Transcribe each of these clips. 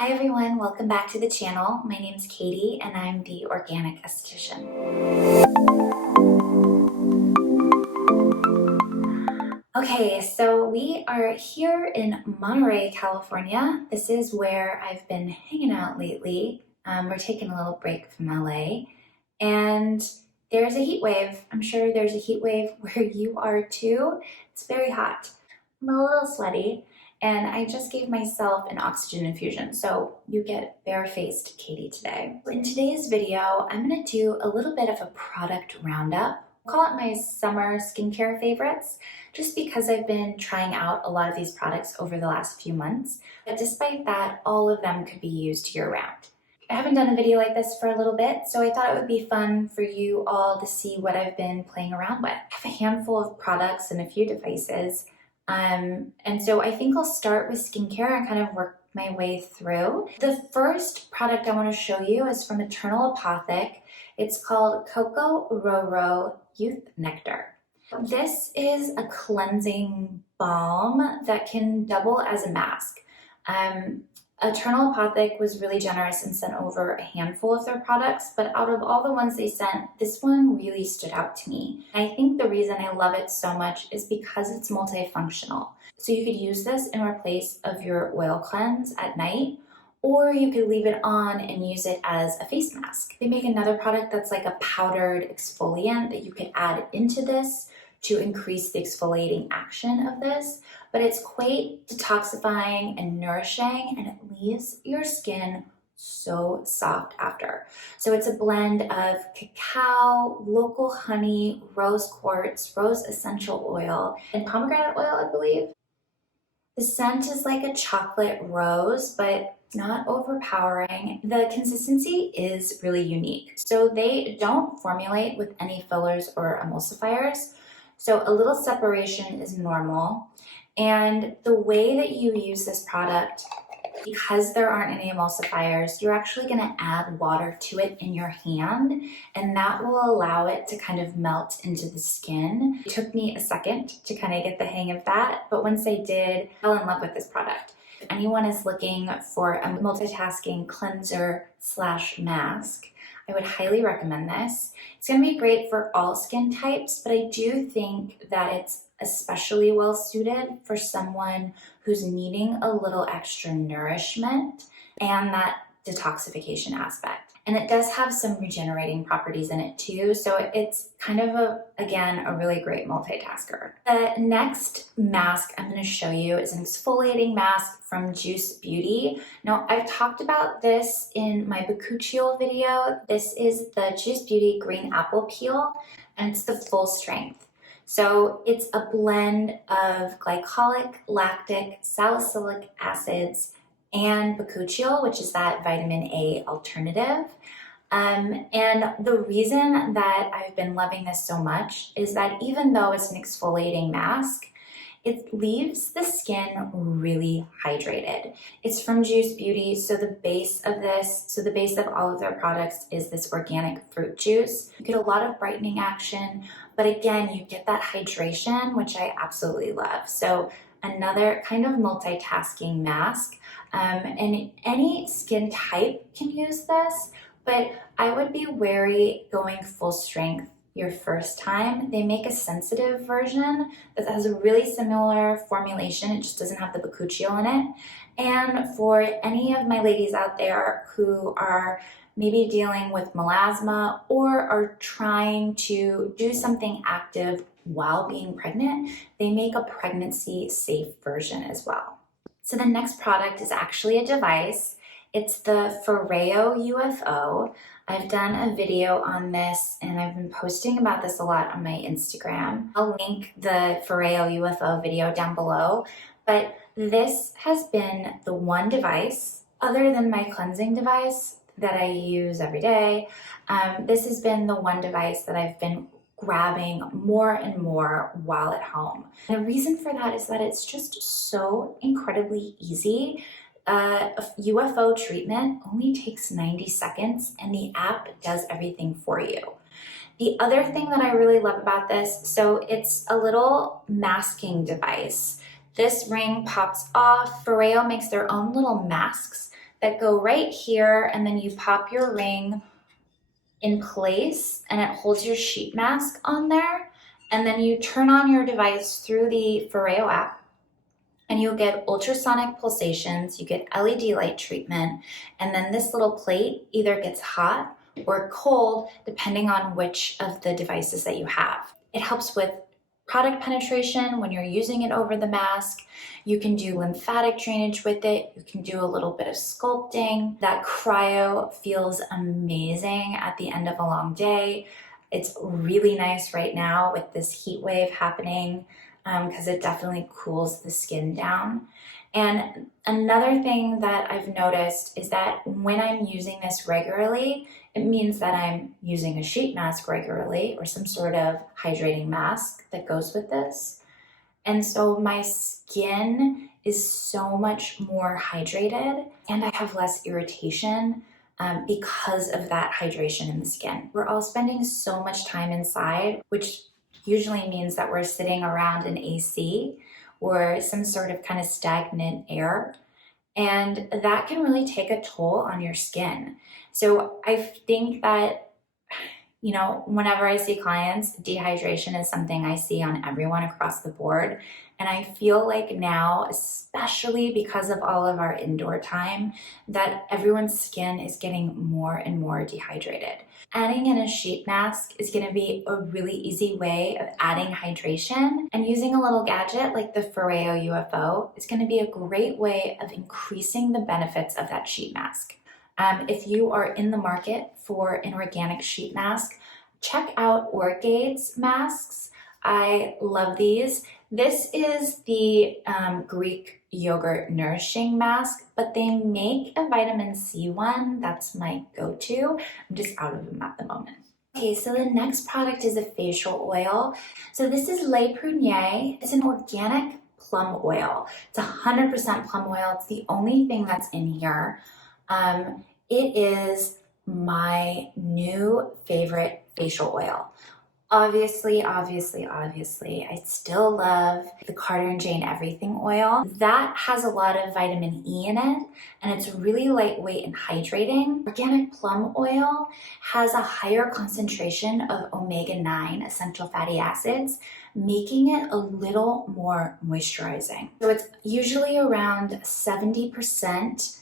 Hi everyone, welcome back to the channel. My name is Katie and I'm the Organic Esthetician. Okay, so we are here in Monterey, California. This is where I've been hanging out lately. We're taking a little break from LA and there's a heat wave. I'm sure there's a heat wave where you are too. It's very hot. I'm a little sweaty. And I just gave myself an oxygen infusion, so you get bare-faced Katie today. In today's video, I'm gonna do a little bit of a product roundup. I'll call it my summer skincare favorites, just because I've been trying out a lot of these products over the last few months. But despite that, all of them could be used year-round. I haven't done a video like this for a little bit, so I thought it would be fun for you all to see what I've been playing around with. I have a handful of products and a few devices. And so I think I'll start with skincare and kind of work my way through. The first product I want to show you is from Eternal Apothic. It's called Coco Roro Youth Nectar. This is a cleansing balm that can double as a mask. Eternal Apothic was really generous and sent over a handful of their products, but out of all the ones they sent, this one really stood out to me. I think the reason I love it so much is because it's multifunctional. So you could use this in place of your oil cleanse at night, or you could leave it on and use it as a face mask. They make another product that's like a powdered exfoliant that you could add into this to increase the exfoliating action of this, but it's quite detoxifying and nourishing, and it leaves your skin so soft after. So it's a blend of cacao, local honey, rose quartz, rose essential oil, and pomegranate oil, I believe. The scent is like a chocolate rose, but not overpowering. The consistency is really unique. So they don't formulate with any fillers or emulsifiers. So a little separation is normal. And the way that you use this product, because there aren't any emulsifiers, you're actually going to add water to it in your hand, and that will allow it to kind of melt into the skin. It took me a second to kind of get the hang of that, but once I did, I fell in love with this product. If anyone is looking for a multitasking cleanser / mask, I would highly recommend this. It's going to be great for all skin types, but I do think that it's especially well suited for someone who's needing a little extra nourishment and that detoxification aspect. And it does have some regenerating properties in it too, so it's kind of again, a really great multitasker. The next mask I'm going to show you is an exfoliating mask from Juice Beauty. Now, I've talked about this in my bakuchiol video. This is the Juice Beauty Green Apple Peel, and it's the full strength. So it's a blend of glycolic, lactic, salicylic acids, and bakuchiol, which is that vitamin A alternative. And the reason that I've been loving this so much is that even though it's an exfoliating mask, it leaves the skin really hydrated. It's from Juice Beauty, so the base of all of their products is this organic fruit juice. You get a lot of brightening action, but again, you get that hydration, which I absolutely love. So another kind of multitasking mask, and any skin type can use this, but I would be wary going full strength your first time. They make a sensitive version that has a really similar formulation. It just doesn't have the bakuchiol in it. And for any of my ladies out there who are maybe dealing with melasma or are trying to do something active while being pregnant, they make a pregnancy safe version as well. So the next product is actually a device. It's the Foreo UFO. I've done a video on this and I've been posting about this a lot on my Instagram. I'll link the Foreo UFO video down below, but this has been the one device, other than my cleansing device that I use every day, this has been the one device that I've been grabbing more and more while at home. And the reason for that is that it's just so incredibly easy. A UFO treatment only takes 90 seconds and the app does everything for you. The other thing that I really love about this, so it's a little masking device. This ring pops off. Foreo makes their own little masks that go right here, and then you pop your ring in place and it holds your sheet mask on there. And then you turn on your device through the Foreo app and you'll get ultrasonic pulsations, you get LED light treatment, and then this little plate either gets hot or cold depending on which of the devices that you have. It helps with product penetration when you're using it over the mask. You can do lymphatic drainage with it. You can do a little bit of sculpting. That cryo feels amazing at the end of a long day. It's really nice right now with this heat wave happening because it definitely cools the skin down. And another thing that I've noticed is that when I'm using this regularly, it means that I'm using a sheet mask regularly or some sort of hydrating mask that goes with this. And so my skin is so much more hydrated and I have less irritation because of that hydration in the skin. We're all spending so much time inside, which usually means that we're sitting around an AC or some sort of kind of stagnant air. And that can really take a toll on your skin. So I think that, you know, whenever I see clients, dehydration is something I see on everyone across the board. And I feel like now, especially because of all of our indoor time, that everyone's skin is getting more and more dehydrated. Adding in a sheet mask is going to be a really easy way of adding hydration, and using a little gadget like the Foreo UFO is going to be a great way of increasing the benefits of that sheet mask. If you are in the market for an organic sheet mask, check out Orgade's masks. I love these. This is the Greek yogurt nourishing mask, but they make a vitamin C one. That's my go-to. I'm just out of them at the moment. Okay, so the next product is a facial oil. So this is Le Prunier. It's an organic plum oil. It's 100% plum oil. It's the only thing that's in here. It is my new favorite facial oil. Obviously, I still love the Carter and Jane Everything oil. That has a lot of vitamin E in it, and it's really lightweight and hydrating. Organic plum oil has a higher concentration of omega-9 essential fatty acids, making it a little more moisturizing. So it's usually around 70%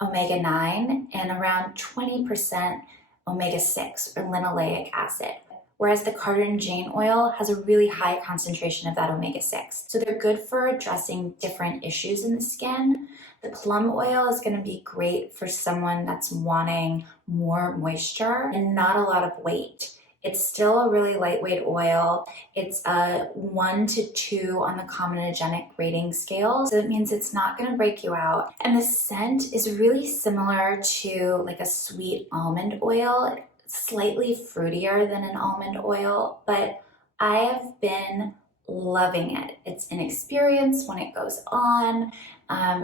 omega-9 and around 20% omega-6 or linoleic acid. Whereas the Carter and Jane oil has a really high concentration of that omega-6. So they're good for addressing different issues in the skin. The plum oil is going to be great for someone that's wanting more moisture and not a lot of weight. It's still a really lightweight oil. It's a 1 to 2 on the comedogenic rating scale. So that means it's not going to break you out. And the scent is really similar to like a sweet almond oil. Slightly fruitier than an almond oil, but I have been loving it. It's an experience when it goes on.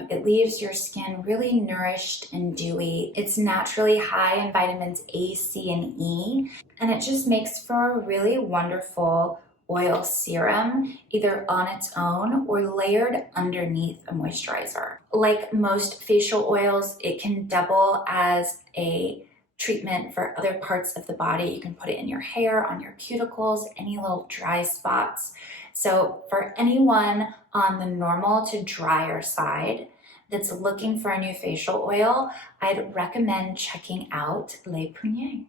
It leaves your skin really nourished and dewy. It's naturally high in vitamins A, C, and E, and it just makes for a really wonderful oil serum, either on its own or layered underneath a moisturizer. Like most facial oils, it can double as a treatment for other parts of the body. You can put it in your hair, on your cuticles, any little dry spots. So for anyone on the normal to drier side that's looking for a new facial oil, I'd recommend checking out Le Prunier.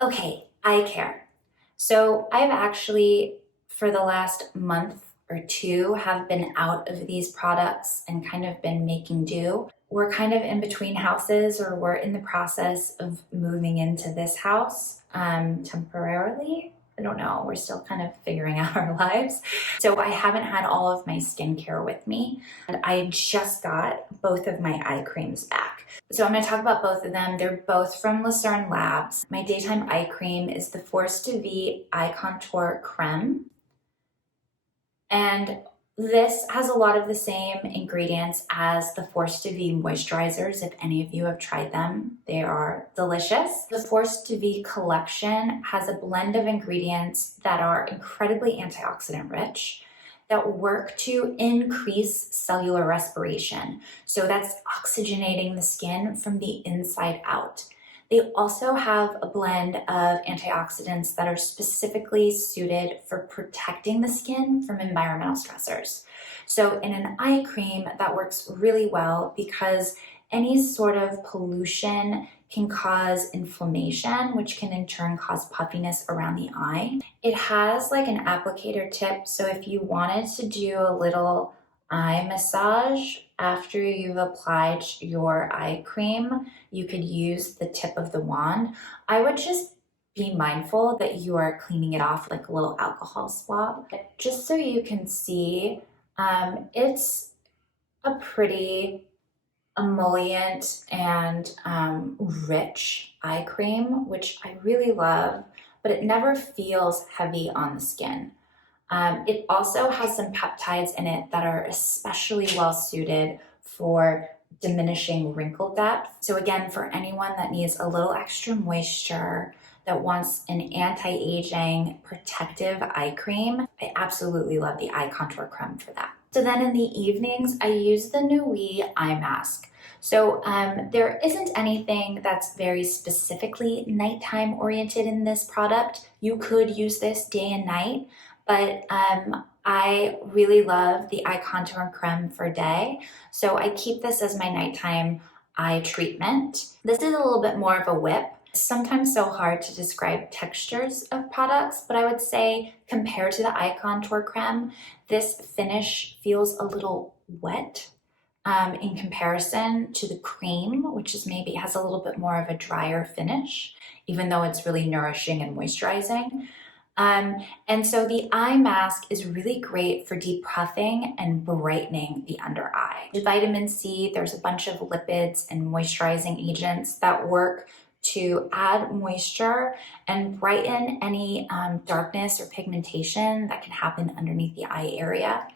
Okay, eye care. So I've actually, for the last month or two, have been out of these products and kind of been making do. We're kind of in between houses, or we're in the process of moving into this house temporarily. I don't know, we're still kind of figuring out our lives. So I haven't had all of my skincare with me, and I just got both of my eye creams back. So I'm going to talk about both of them. They're both from Lucerne Labs. My daytime eye cream is the Force to V Eye Contour Creme. And this has a lot of the same ingredients as the Force to V moisturizers. If any of you have tried them, they are delicious. The Force to V collection has a blend of ingredients that are incredibly antioxidant rich, that work to increase cellular respiration. So that's oxygenating the skin from the inside out. They also have a blend of antioxidants that are specifically suited for protecting the skin from environmental stressors. So in an eye cream, that works really well because any sort of pollution can cause inflammation, which can in turn cause puffiness around the eye. It has like an applicator tip, so if you wanted to do a little eye massage after you've applied your eye cream, you could use the tip of the wand. I would just be mindful that you are cleaning it off like a little alcohol swab. Just so you can see, it's a pretty emollient and rich eye cream, which I really love, but it never feels heavy on the skin. It also has some peptides in it that are especially well suited for diminishing wrinkle depth. So again, for anyone that needs a little extra moisture, that wants an anti-aging protective eye cream, I absolutely love the eye contour creme for that. So then in the evenings, I use the Nui eye mask. So there isn't anything that's very specifically nighttime oriented in this product. You could use this day and night, but I really love the eye contour creme for day. So I keep this as my nighttime eye treatment. This is a little bit more of a whip. It's sometimes so hard to describe textures of products, but I would say compared to the eye contour creme, this finish feels a little wet in comparison to the cream, which is maybe has a little bit more of a drier finish, even though it's really nourishing and moisturizing. And so the eye mask is really great for depuffing and brightening the under eye. With vitamin C, there's a bunch of lipids and moisturizing agents that work to add moisture and brighten any darkness or pigmentation that can happen underneath the eye area.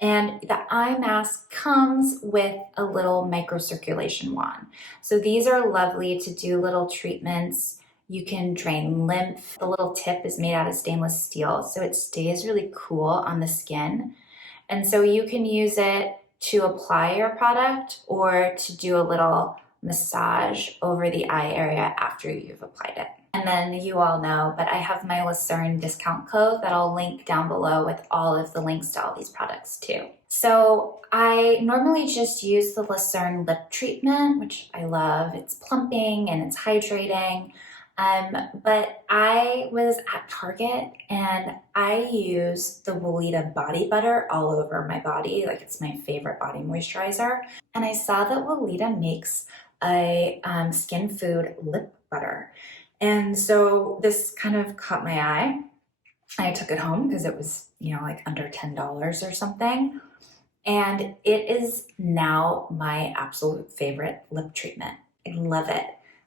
And the eye mask comes with a little microcirculation wand. So these are lovely to do little treatments. You can drain lymph. The little tip is made out of stainless steel, so it stays really cool on the skin. And so you can use it to apply your product or to do a little massage over the eye area after you've applied it. And then you all know, but I have my Lucerne discount code that I'll link down below with all of the links to all these products too. So I normally just use the Lucerne lip treatment, which I love. It's plumping and it's hydrating. But I was at Target and I use the Weleda body butter all over my body. Like it's my favorite body moisturizer. And I saw that Weleda makes a skin food lip butter. And so this kind of caught my eye. I took it home because it was, like under $10 or something. And it is now my absolute favorite lip treatment. I love it.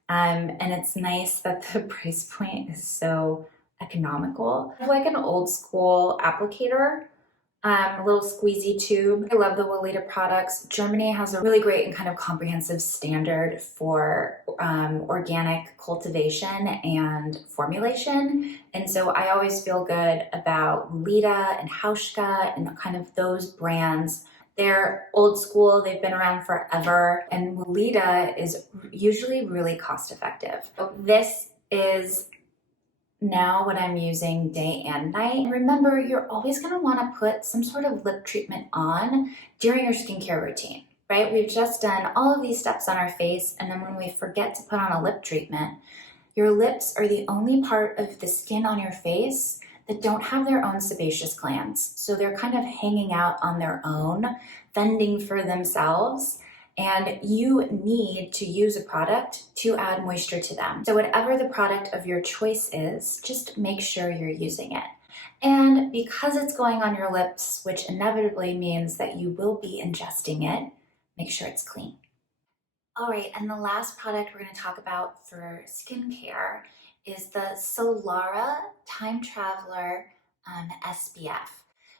And it's nice that the price point is so economical. I have like an old school applicator, a little squeezy tube. I love the Weleda products. Germany has a really great and kind of comprehensive standard for organic cultivation and formulation. And so I always feel good about Weleda and Hauschka and kind of those brands. They're old school, they've been around forever, and Weleda is usually really cost effective. This is now what I'm using day and night. Remember, you're always gonna wanna put some sort of lip treatment on during your skincare routine, right? We've just done all of these steps on our face, and then when we forget to put on a lip treatment, your lips are the only part of the skin on your face that don't have their own sebaceous glands. So they're kind of hanging out on their own, fending for themselves, and you need to use a product to add moisture to them. So whatever the product of your choice is, just make sure you're using it. And because it's going on your lips, which inevitably means that you will be ingesting it, make sure it's clean. All right, and the last product we're going to talk about for skincare is the Solara Time Traveler SPF.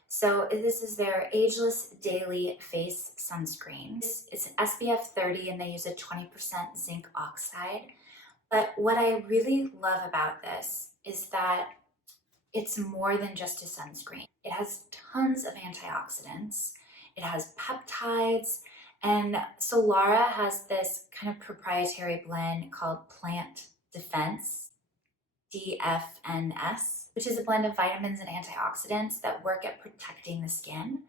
So this is their Ageless Daily Face Sunscreen. It's an SPF 30 and they use a 20% zinc oxide. But what I really love about this is that it's more than just a sunscreen. It has tons of antioxidants, it has peptides, and Solara has this kind of proprietary blend called Plant Defense, DFNS, which is a blend of vitamins and antioxidants that work at protecting the skin.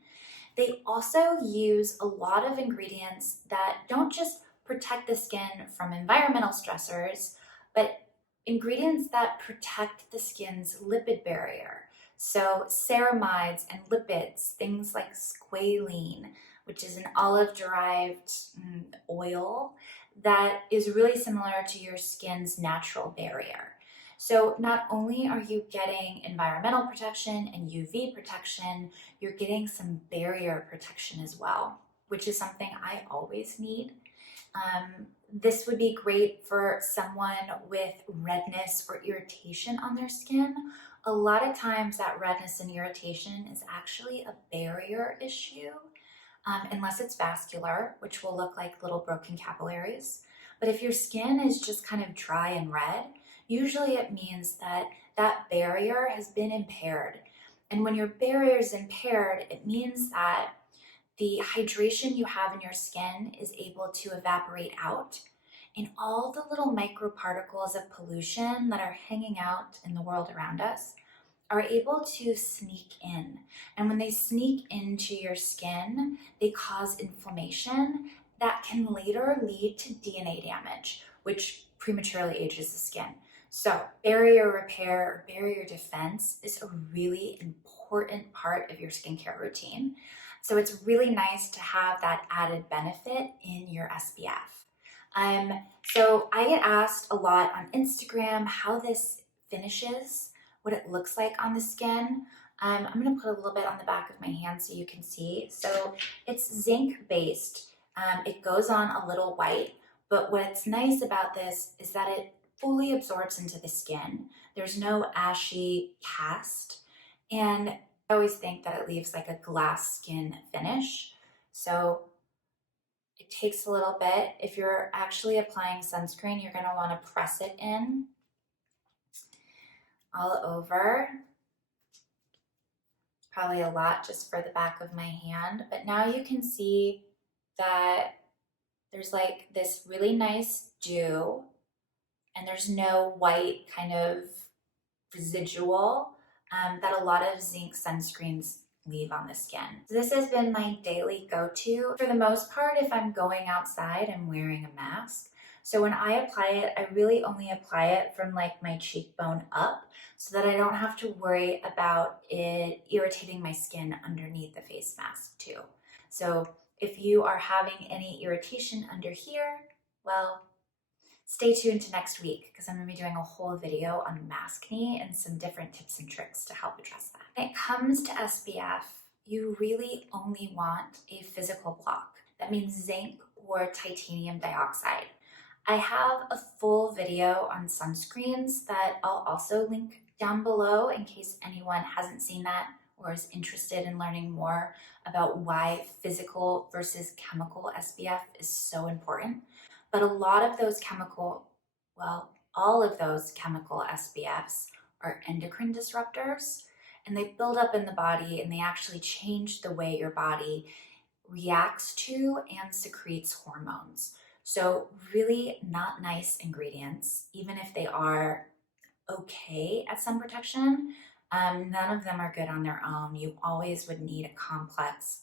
They also use a lot of ingredients that don't just protect the skin from environmental stressors, but ingredients that protect the skin's lipid barrier. So ceramides and lipids, things like squalene, which is an olive-derived oil that is really similar to your skin's natural barrier. So not only are you getting environmental protection and UV protection, you're getting some barrier protection as well, which is something I always need. This would be great for someone with redness or irritation on their skin. A lot of times that redness and irritation is actually a barrier issue, unless it's vascular, which will look like little broken capillaries. But if your skin is just kind of dry and red, usually it means that that barrier has been impaired. And when your barrier is impaired, it means that the hydration you have in your skin is able to evaporate out, and all the little microparticles of pollution that are hanging out in the world around us are able to sneak in. And when they sneak into your skin, they cause inflammation that can later lead to DNA damage, which prematurely ages the skin. So barrier repair or barrier defense is a really important part of your skincare routine. So it's really nice to have that added benefit in your SPF. So I get asked a lot on Instagram how this finishes, what it looks like on the skin. I'm going to put a little bit on the back of my hand so you can see. So it's zinc based. It goes on a little white, but what's nice about this is that it fully absorbs into the skin. There's no ashy cast, and I always think that it leaves like a glass skin finish. So it takes a little bit. If you're actually applying sunscreen, you're going to want to press it in all over. Probably a lot just for the back of my hand, but now you can see that there's like this really nice dew, and there's no white kind of residual that a lot of zinc sunscreens leave on the skin. So this has been my daily go-to. For the most part, if I'm going outside, I'm wearing a mask. So when I apply it, I really only apply it from like my cheekbone up so that I don't have to worry about it irritating my skin underneath the face mask too. So if you are having any irritation under here, well, stay tuned to next week because I'm going to be doing a whole video on maskne and some different tips and tricks to help address that. When it comes to SPF, you really only want a physical block. That means zinc or titanium dioxide. I have a full video on sunscreens that I'll also link down below in case anyone hasn't seen that or is interested in learning more about why physical versus chemical SPF is so important. But a lot of those all of those chemical SPFs are endocrine disruptors, and they build up in the body and they actually change the way your body reacts to and secretes hormones. So really not nice ingredients, even if they are okay at sun protection. None of them are good on their own. You always would need a complex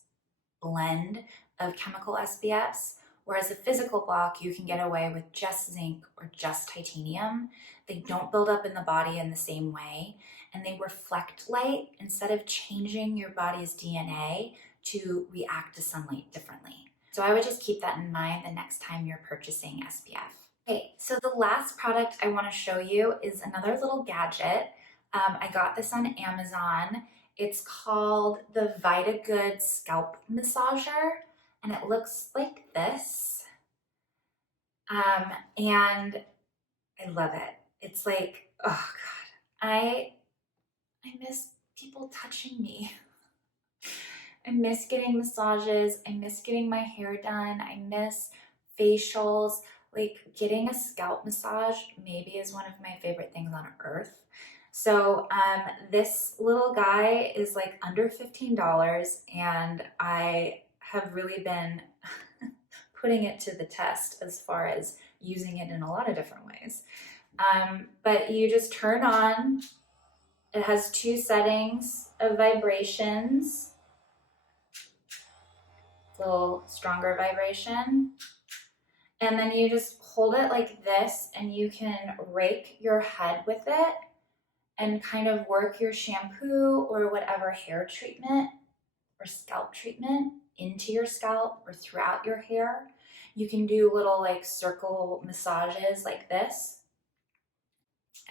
blend of chemical SPFs, whereas a physical block, you can get away with just zinc or just titanium. They don't build up in the body in the same way, and they reflect light instead of changing your body's DNA to react to sunlight differently. So I would just keep that in mind the next time you're purchasing SPF. Okay, so the last product I want to show you is another little gadget. I got this on Amazon. It's called the VitaGood Scalp Massager, and it looks like this. And I love it. It's like, oh God, I miss people touching me. I miss getting massages. I miss getting my hair done. I miss facials. Like getting a scalp massage maybe is one of my favorite things on earth. So this little guy is like under $15, and I have really been putting it to the test as far as using it in a lot of different ways. But you just turn on, it has two settings of vibrations, a little stronger vibration. And then you just hold it like this and you can rake your head with it and kind of work your shampoo or whatever hair treatment or scalp treatment into your scalp or throughout your hair. You can do little like circle massages like this.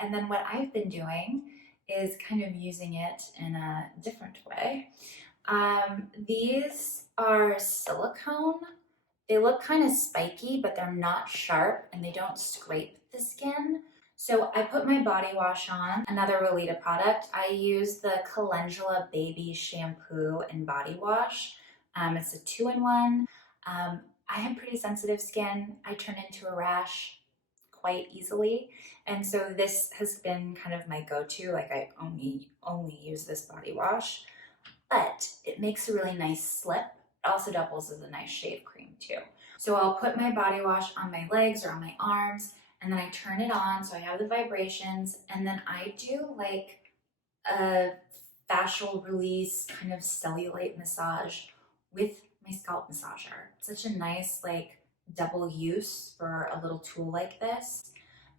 And then what I've been doing is kind of using it in a different way. These are silicone. They look kind of spiky, but they're not sharp and they don't scrape the skin. So I put my body wash on, another Relita product. I use the Calendula Baby Shampoo and Body Wash. It's a 2-in-1. I have pretty sensitive skin. I turn into a rash quite easily. And so this has been kind of my go-to. Like I only use this body wash, but it makes a really nice slip. It also doubles as a nice shave cream too. So I'll put my body wash on my legs or on my arms, and then I turn it on so I have the vibrations, and then I do like a fascial release kind of cellulite massage with my scalp massager. It's such a nice like double use for a little tool like this,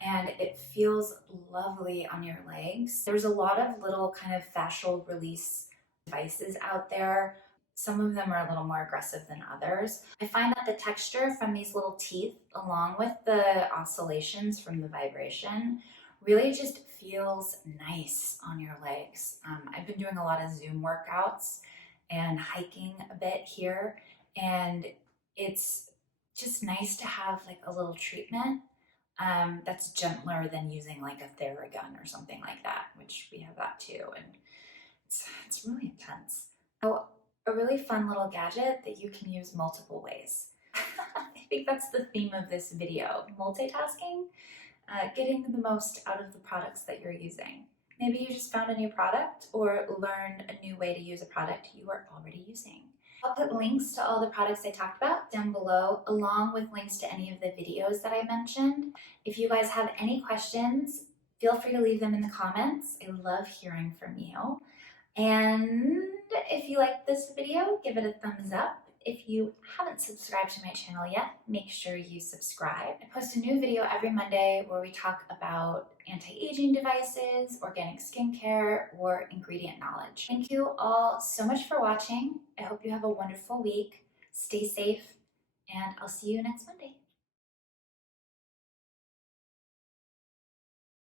and it feels lovely on your legs. There's a lot of little kind of fascial release devices out there. Some of them are a little more aggressive than others. I find that the texture from these little teeth, along with the oscillations from the vibration, really just feels nice on your legs. I've been doing a lot of Zoom workouts and hiking a bit here, and it's just nice to have like a little treatment that's gentler than using like a Theragun or something like that, which we have that too, and it's really intense. So a really fun little gadget that you can use multiple ways. I think that's the theme of this video, multitasking, getting the most out of the products that you're using. Maybe you just found a new product or learned a new way to use a product you are already using. I'll put links to all the products I talked about down below, along with links to any of the videos that I mentioned. If you guys have any questions, feel free to leave them in the comments. I love hearing from you. And if you like this video, give it a thumbs up. If you haven't subscribed to my channel yet, make sure you subscribe. I post a new video every Monday where we talk about anti-aging devices, organic skincare, or ingredient knowledge. Thank you all so much for watching. I hope you have a wonderful week. Stay safe, and I'll see you next Monday.